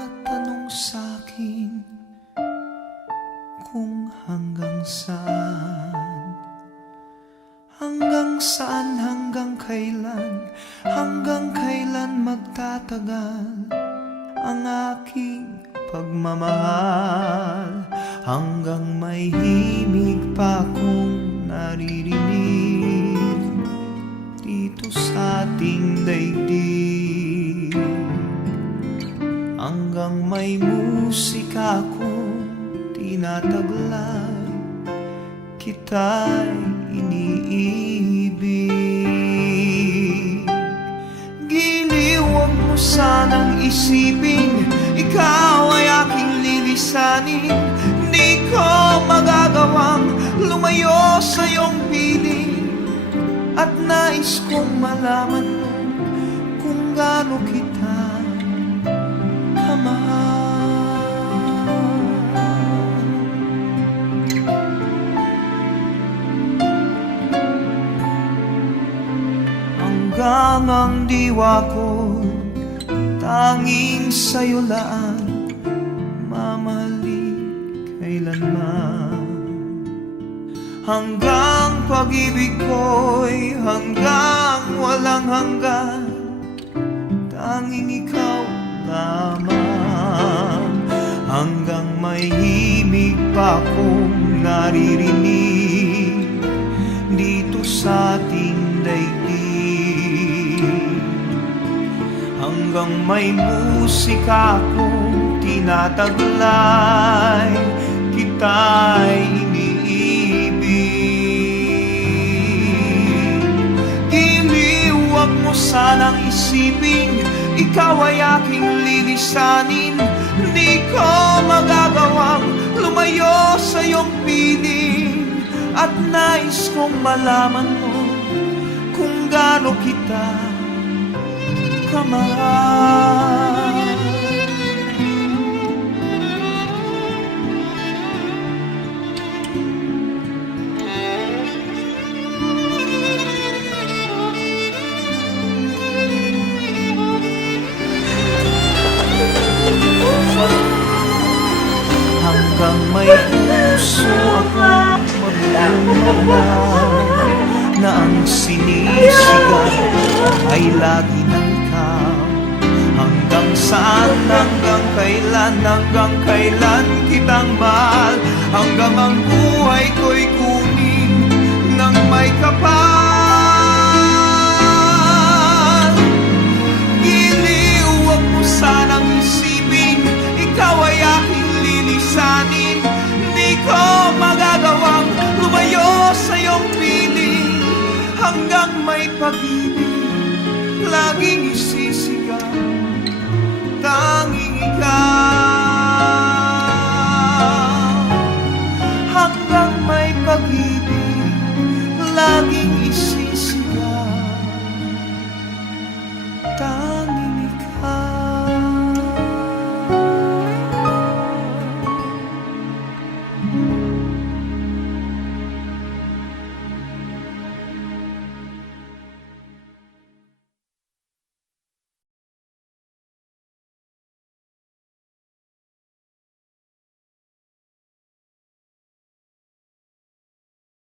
nagtatanong sa'kin kung hanggang saan, hanggang kailan magtatagal ang aking pagmamahal, hanggang may himig pa akong naririnig dito sa ating daigdig, hanggang may musika akong tinataglay, kita'y iniibig. Giliw, huwag mo sanang isipin ikaw ay aking lilisanin. Di ko magagawang lumayo sa iyong piling, at nais kong malaman mo kung gaano kita kamahal. Hanggang ang diwa ko tanging sa'yo laan, mamahalin kailanman. Hanggang pag-ibig ko'y hanggang walang hanggan, tanging ikaw lamang. Hanggang may himig pa akong naririnig dito sa ating daigdig, hanggang may musika akong tinataglay, kita'y iniibig. Giliw, huwag mo sanang isipin ikaw ay aking lilisanin. Di ko magagawang lumayo sa iyong piling, at nais kong malaman mo kung gaano kita kamahal. Hanggang may puso akong magmamahal, na ang sinisigaw ay lagi ng ikaw. Hanggang saan, hanggang kailan kitang mahal, hanggang ang buhay ko'y kunin ng may kapal. Giliw, huwag mo sanang isipin ikaw ay aking lilisanin. Di ko magagawang lumayo sa iyong piling, hanggang may pag-ibig laging isisi